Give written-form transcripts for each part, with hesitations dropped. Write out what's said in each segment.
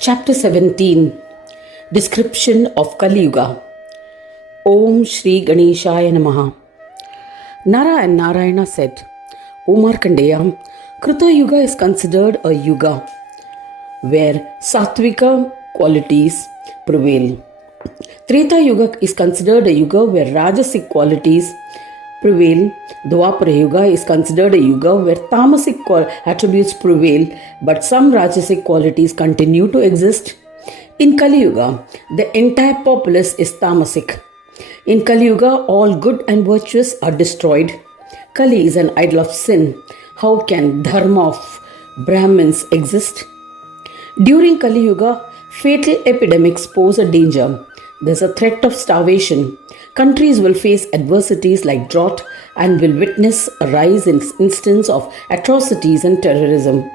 Chapter 17 Description of Kali Yuga. Om Shri Ganeshaya Namaha. Nara and Narayana said, O Markandeya, Kruta Yuga is considered a yuga where sattvika qualities prevail. Treta Yuga is considered a yuga where rajasic qualities prevail. Dwapara Yuga is considered a yuga where tamasic attributes prevail, but some rajasic qualities continue to exist. In Kali Yuga, the entire populace is tamasic. In Kali Yuga, all good and virtuous are destroyed. Kali is an idol of sin. How can dharma of Brahmins exist? During Kali Yuga, fatal epidemics pose a danger. There's a threat of starvation. Countries will face adversities like drought and will witness a rise in instances of atrocities and terrorism.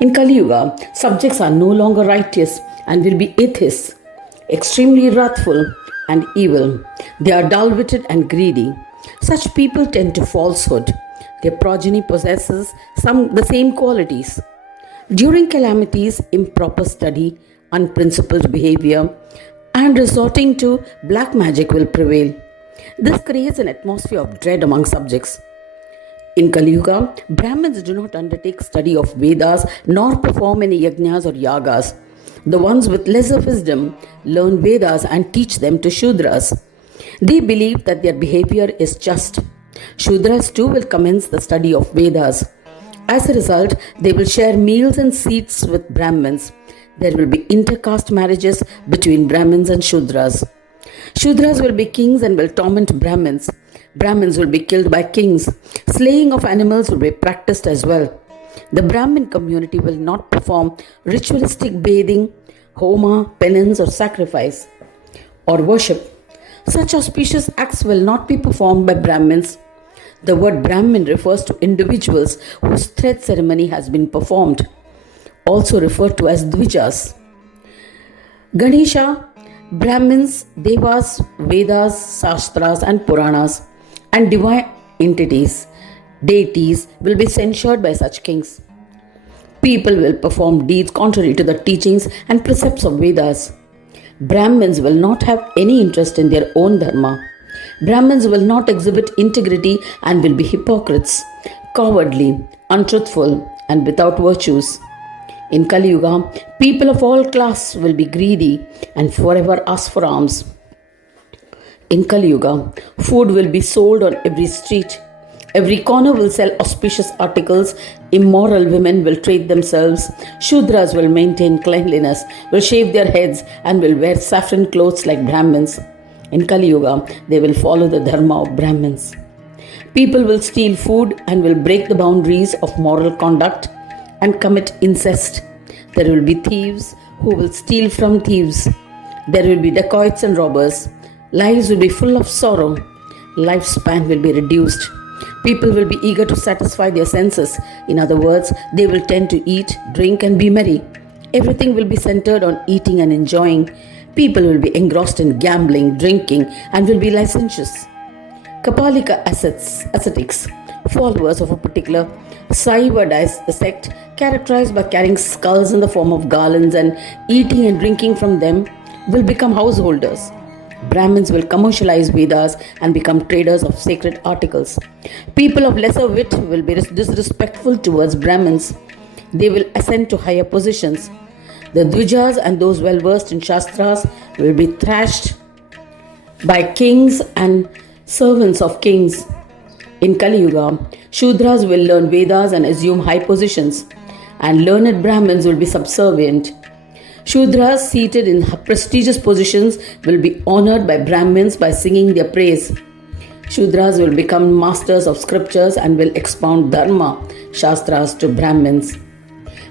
In Kali Yuga, subjects are no longer righteous and will be atheists, extremely wrathful and evil. They are dull-witted and greedy. Such people tend to falsehood. Their progeny possesses the same qualities. During calamities, improper study, unprincipled behavior, and resorting to black magic will prevail. This creates an atmosphere of dread among subjects. In Kali Yuga, Brahmins do not undertake study of Vedas nor perform any yajnas or yagas. The ones with lesser wisdom learn Vedas and teach them to Shudras. They believe that their behavior is just. Shudras too will commence the study of Vedas. As a result, they will share meals and seats with Brahmins. There will be intercaste marriages between Brahmins and Shudras. Shudras will be kings and will torment Brahmins. Brahmins will be killed by kings. Slaying of animals will be practiced as well. The Brahmin community will not perform ritualistic bathing, homa, penance or sacrifice or worship. Such auspicious acts will not be performed by Brahmins. The word Brahmin refers to individuals whose thread ceremony has been performed, also referred to as Dvijas. Ganesha, Brahmins, Devas, Vedas, Shastras and Puranas and divine entities, deities will be censured by such kings. People will perform deeds contrary to the teachings and precepts of Vedas. Brahmins will not have any interest in their own dharma. Brahmins will not exhibit integrity and will be hypocrites, cowardly, untruthful and without virtues. In Kali Yuga, people of all classes will be greedy and forever ask for alms. In Kali Yuga, food will be sold on every street. Every corner will sell auspicious articles. Immoral women will trade themselves. Shudras will maintain cleanliness, will shave their heads and will wear saffron clothes like Brahmins. In Kali Yuga, they will follow the dharma of Brahmins. People will steal food and will break the boundaries of moral conduct and commit incest. There will be thieves who will steal from thieves. There will be dacoits and robbers. Lives will be full of sorrow. Lifespan will be reduced. People will be eager to satisfy their senses. In other words, they will tend to eat, drink and be merry. Everything will be centered on eating and enjoying. People will be engrossed in gambling, drinking and will be licentious. Kapalika ascetics, followers of a particular Saiva sect characterized by carrying skulls in the form of garlands and eating and drinking from them, will become householders. Brahmins will commercialize Vedas and become traders of sacred articles. People of lesser wit will be disrespectful towards Brahmins. They will ascend to higher positions. The Dvijas and those well versed in Shastras will be thrashed by kings and servants of kings. In Kali Yuga, Shudras will learn Vedas and assume high positions, and learned Brahmins will be subservient. Shudras seated in prestigious positions will be honored by Brahmins by singing their praise. Shudras will become masters of scriptures and will expound Dharma, Shastras to Brahmins.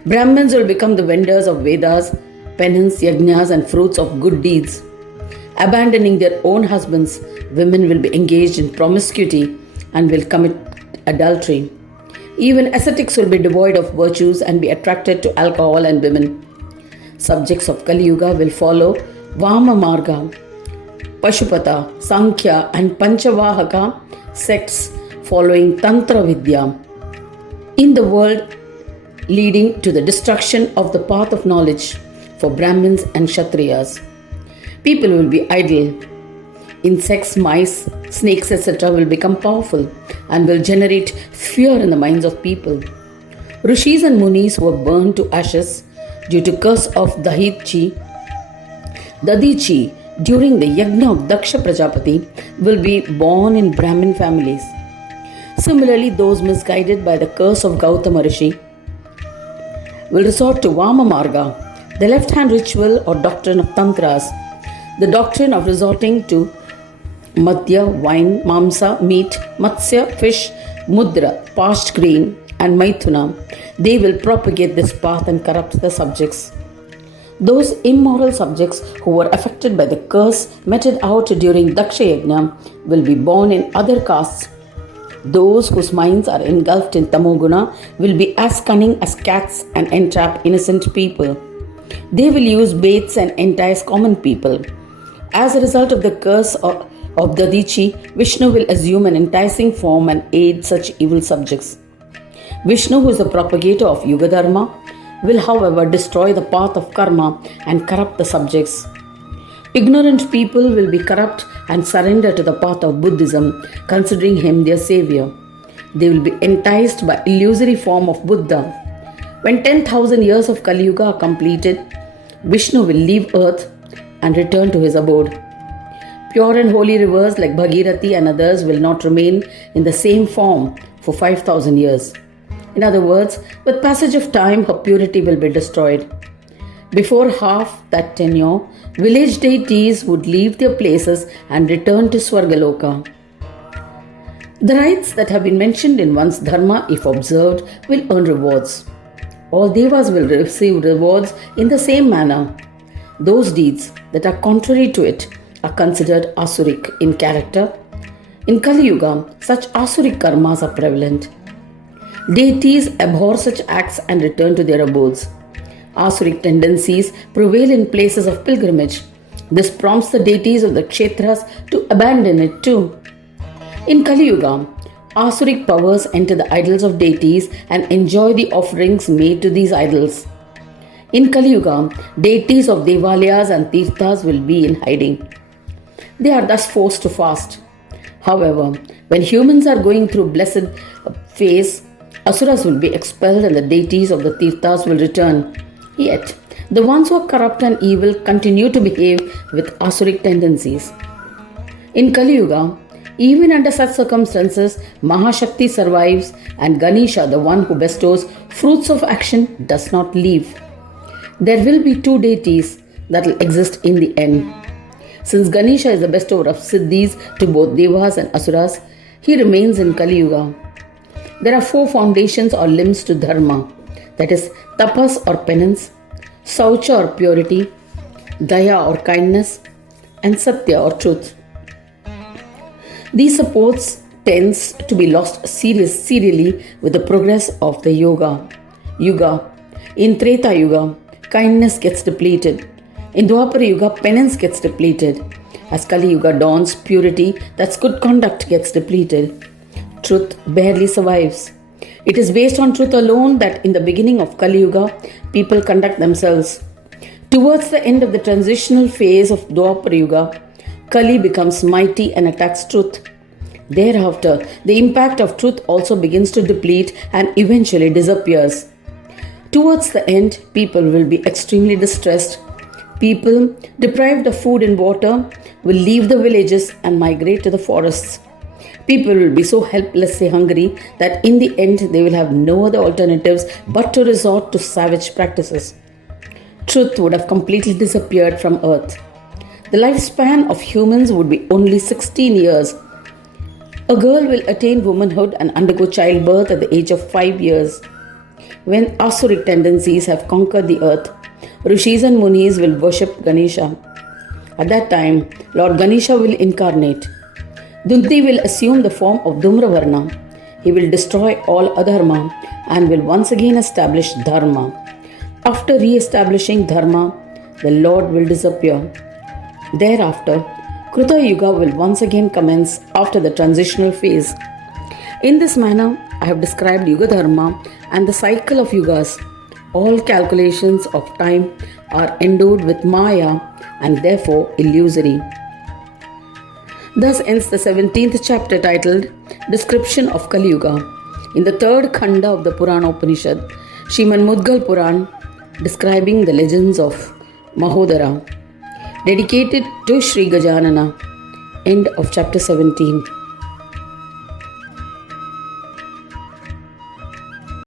Brahmins will become the vendors of Vedas, penance, yajnas and fruits of good deeds. Abandoning their own husbands, women will be engaged in promiscuity and will commit adultery. Even ascetics will be devoid of virtues and be attracted to alcohol and women. Subjects of Kali Yuga will follow Vama Marga, Pashupata, Sankhya and Panchavahaka sects following Tantra Vidya. In the world leading to the destruction of the path of knowledge, for Brahmins and Kshatriyas. People will be idle. Insects, mice, snakes, etc. will become powerful and will generate fear in the minds of people. Rishis and Munis were burned to ashes due to curse of Dadichi during the Yajna of Daksha Prajapati will be born in Brahmin families. Similarly, those misguided by the curse of Gautama Rishi will resort to Vama Marga, the left-hand ritual or doctrine of Tantras, the doctrine of resorting to Madhya, wine, Mamsa, meat, Matsya, fish, Mudra, parched grain, and Maithuna. They will propagate this path and corrupt the subjects. Those immoral subjects who were affected by the curse meted out during Daksha Yajna will be born in other castes. Those whose minds are engulfed in Tamoguna will be as cunning as cats and entrap innocent people. They will use baits and entice common people. As a result of the curse of Dadichi, Vishnu will assume an enticing form and aid such evil subjects. Vishnu, who is the propagator of Yuga Dharma, will however destroy the path of karma and corrupt the subjects. Ignorant people will be corrupt and surrender to the path of Buddhism, considering him their savior. They will be enticed by illusory form of Buddha. When 10,000 years of Kali Yuga are completed, Vishnu will leave earth and return to his abode. Pure and holy rivers like Bhagirathi and others will not remain in the same form for 5,000 years. In other words, with passage of time, her purity will be destroyed. Before half that tenure, village deities would leave their places and return to Swargaloka. The rites that have been mentioned in one's dharma, if observed, will earn rewards. All devas will receive rewards in the same manner. Those deeds that are contrary to it are considered asuric in character. In Kali Yuga, such asuric karmas are prevalent. Deities abhor such acts and return to their abodes. Asuric tendencies prevail in places of pilgrimage. This prompts the deities of the kshetras to abandon it too. In Kali Yuga, asuric powers enter the idols of deities and enjoy the offerings made to these idols. In Kali Yuga, deities of Devalayas and Tirthas will be in hiding. They are thus forced to fast. However, when humans are going through blessed phase, Asuras will be expelled and the deities of the Tirthas will return. Yet, the ones who are corrupt and evil continue to behave with Asuric tendencies. In Kali Yuga, even under such circumstances, Mahashakti survives and Ganesha, the one who bestows fruits of action, does not leave. There will be two deities that will exist in the end. Since Ganesha is the bestower of siddhis to both Devas and Asuras, he remains in Kali Yuga. There are four foundations or limbs to dharma, that is, tapas or penance, saucha or purity, daya or kindness, and satya or truth. These supports tends to be lost serially with the progress of the yuga. In Treta Yuga, kindness gets depleted. In Dwapara Yuga, penance gets depleted. As Kali Yuga dawns, purity, that's good conduct, gets depleted. Truth barely survives. It is based on truth alone that in the beginning of Kali Yuga, people conduct themselves. Towards the end of the transitional phase of Dwapara Yuga, Kali becomes mighty and attacks truth. Thereafter, the impact of truth also begins to deplete and eventually disappears. Towards the end, people will be extremely distressed. People, deprived of food and water, will leave the villages and migrate to the forests. People will be so helplessly hungry that in the end they will have no other alternatives but to resort to savage practices. Truth would have completely disappeared from earth. The lifespan of humans would be only 16 years. A girl will attain womanhood and undergo childbirth at the age of 5 years. When asuric tendencies have conquered the earth, Rishis and Munis will worship Ganesha. At that time, Lord Ganesha will incarnate. Dunti will assume the form of Dhumravarna. He will destroy all adharma and will once again establish dharma. After re-establishing dharma, the Lord will disappear. Thereafter, Kruta Yuga will once again commence after the transitional phase. In this manner, I have described Yuga Dharma and the cycle of yugas. All calculations of time are endowed with Maya and therefore illusory. Thus ends the 17th chapter titled Description of Kali Yuga. In the third Khanda of the Purana Upanishad, Srimad Mudgal Puran, describing the legends of Mahodara, dedicated to Sri Gajanana. End of chapter 17.